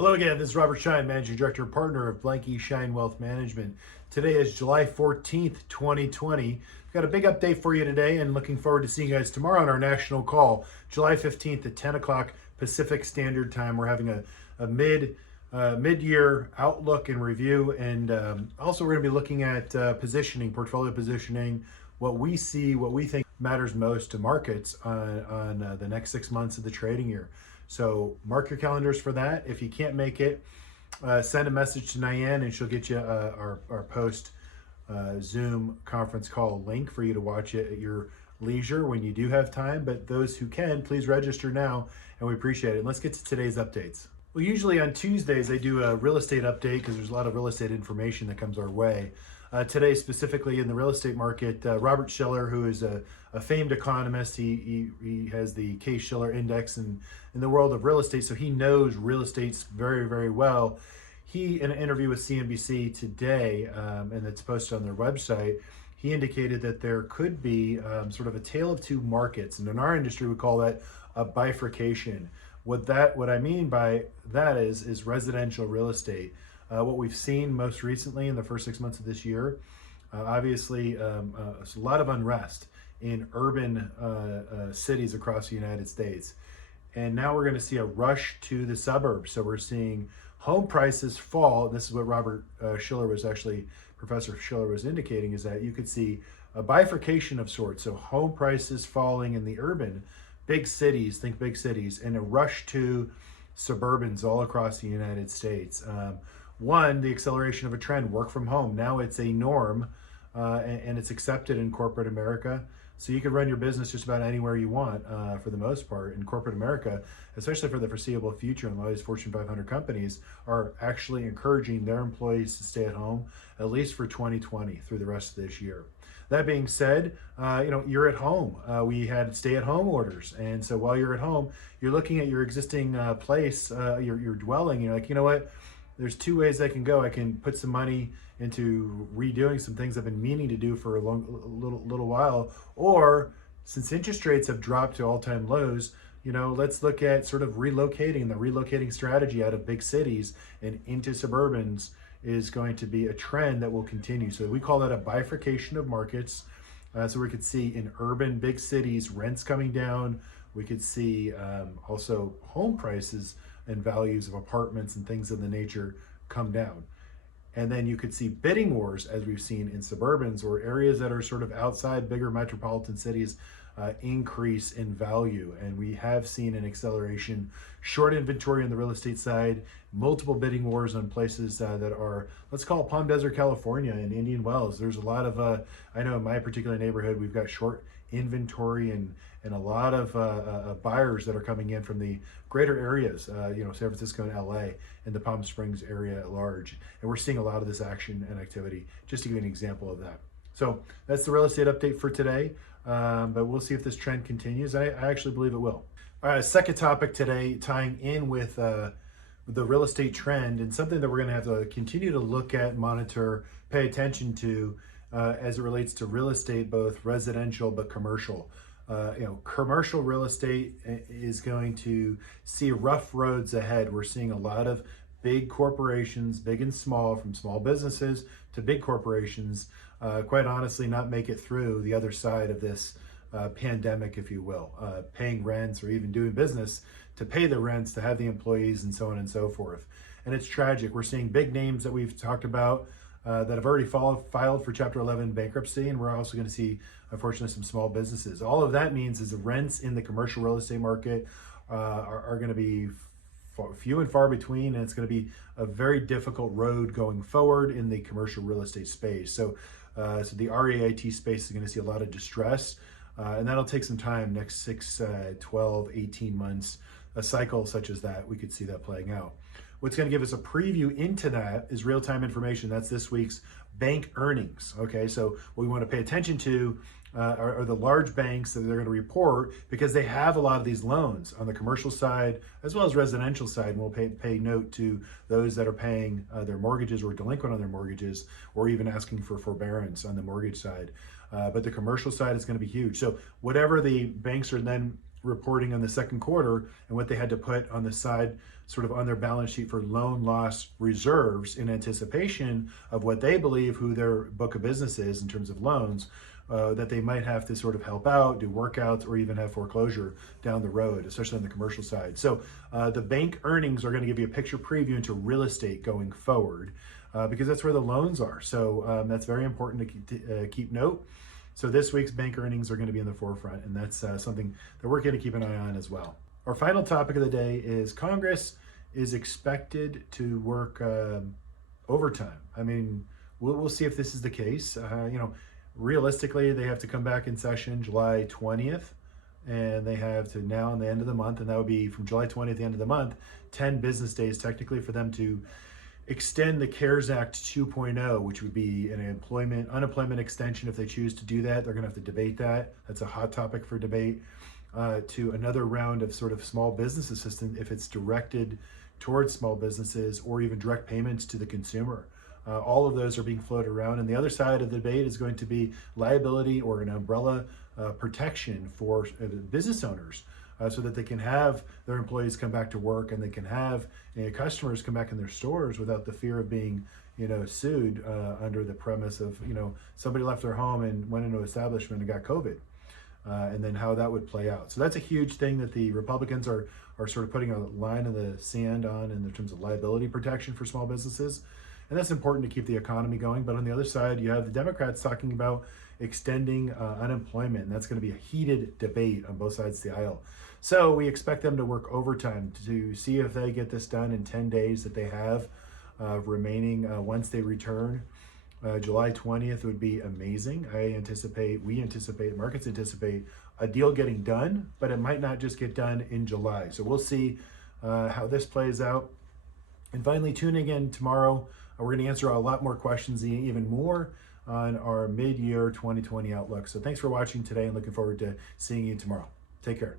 Hello again, this is Robert Schein, Managing Director and Partner of Blanke Schein Wealth Management. Today is July 14th, 2020. We've got a big update for you today and looking forward to seeing you guys tomorrow on our national call, July 15th at 10 o'clock Pacific Standard Time. We're having a mid-year outlook and review, and also we're going to be looking at positioning, portfolio positioning, what we see, what we think matters most to markets on the next 6 months of the trading year. So mark your calendars for that. If you can't make it, send a message to Nyan and she'll get you our post Zoom conference call link for you to watch it at your leisure when you do have time. But those who can, please register now and we appreciate it. And let's get to today's updates. Well, usually on Tuesdays, I do a real estate update because there's a lot of real estate information that comes our way. Today, specifically in the real estate market, Robert Shiller, who is a famed economist, he has the Case-Shiller Index in the world of real estate, so he knows real estate very, very well. He, in an interview with CNBC today, and it's posted on their website, he indicated that there could be sort of a tale of two markets, and in our industry we call that a bifurcation. What I mean by that is residential real estate. What we've seen most recently in the first 6 months of this year, obviously a lot of unrest in urban cities across the United States. And now we're going to see a rush to the suburbs. So we're seeing home prices fall. This is what Professor Shiller was indicating, is that you could see a bifurcation of sorts. So home prices falling in the urban, big cities, think big cities, and a rush to suburbans all across the United States. One, the acceleration of a trend, work from home. Now it's a norm and it's accepted in corporate America. So you can run your business just about anywhere you want for the most part in corporate America, especially for the foreseeable future. And a lot of these Fortune 500 companies are actually encouraging their employees to stay at home, at least for 2020 through the rest of this year. That being said, you're at home. We had stay-at-home orders. And so while you're at home, you're looking at your existing place, your dwelling. You're like, you know what? There's two ways I can go. I can put some money into redoing some things I've been meaning to do for a little while, or since interest rates have dropped to all-time lows, let's look at sort of relocating. The relocating strategy out of big cities and into suburbans is going to be a trend that will continue. So we call that a bifurcation of markets. So we could see in urban big cities rents coming down. We could see also home prices and values of apartments and things of the nature come down. And then you could see bidding wars, as we've seen in suburbans or areas that are sort of outside bigger metropolitan cities, increase in value. And we have seen an acceleration, short inventory on the real estate side, multiple bidding wars on places that are, let's call it Palm Desert, California and Indian Wells. There's a lot of, I know in my particular neighborhood, we've got short inventory and a lot of buyers that are coming in from the greater areas, San Francisco and LA and the Palm Springs area at large. And we're seeing a lot of this action and activity, just to give you an example of that. So that's the real estate update for today, but we'll see if this trend continues. I actually believe it will. All right, second topic today, tying in with the real estate trend, and something that we're going to have to continue to look at, monitor, pay attention to as it relates to real estate, both residential but commercial. Commercial real estate is going to see rough roads ahead. We're seeing a lot of big corporations, big and small, from small businesses to big corporations, quite honestly, not make it through the other side of this pandemic, if you will, paying rents or even doing business to pay the rents, to have the employees and so on and so forth. And it's tragic. We're seeing big names that we've talked about that have already filed for Chapter 11 bankruptcy, and we're also going to see, unfortunately, some small businesses. All of that means is the rents in the commercial real estate market are going to be few and far between, and it's going to be a very difficult road going forward in the commercial real estate space. So the REIT space is going to see a lot of distress, and that'll take some time, next 6, 12, 18 months, a cycle such as that, we could see that playing out. What's going to give us a preview into that is real-time information. That's this week's bank earnings. Okay, so what we want to pay attention to are the large banks that they're going to report, because they have a lot of these loans on the commercial side as well as residential side. And we'll pay note to those that are paying their mortgages or delinquent on their mortgages, or even asking for forbearance on the mortgage side. But the commercial side is going to be huge. So whatever the banks are then reporting on the second quarter and what they had to put on the side, sort of on their balance sheet for loan loss reserves in anticipation of what they believe who their book of business is in terms of loans, that they might have to sort of help out, do workouts, or even have foreclosure down the road, especially on the commercial side. So the bank earnings are going to give you a picture preview into real estate going forward, because that's where the loans are. So that's very important to keep note. So this week's bank earnings are going to be in the forefront, and that's something that we're going to keep an eye on as well. Our final topic of the day is Congress is expected to work overtime. I mean, we'll see if this is the case. Realistically, they have to come back in session July 20th, and they have to now in the end of the month, and that would be from July 20th, the end of the month, 10 business days technically for them to extend the CARES Act 2.0, which would be an unemployment extension. If they choose to do that, they're going to have to debate that. That's a hot topic for debate. To another round of sort of small business assistance if it's directed towards small businesses, or even direct payments to the consumer. All of those are being floated around. And the other side of the debate is going to be liability or an umbrella protection for business owners, so that they can have their employees come back to work, and they can have customers come back in their stores without the fear of being sued under the premise of somebody left their home and went into an establishment and got COVID. And then how that would play out. So that's a huge thing that the Republicans are sort of putting a line in the sand on in terms of liability protection for small businesses. And that's important to keep the economy going. But on the other side, you have the Democrats talking about extending unemployment. And that's going to be a heated debate on both sides of the aisle. So we expect them to work overtime to see if they get this done in 10 days that they have remaining once they return. July 20th would be amazing. We anticipate, markets anticipate a deal getting done, but it might not just get done in July. So we'll see how this plays out. And finally, tune in tomorrow. We're going to answer a lot more questions, even more on our mid-year 2020 outlook. So thanks for watching today, and looking forward to seeing you tomorrow. Take care.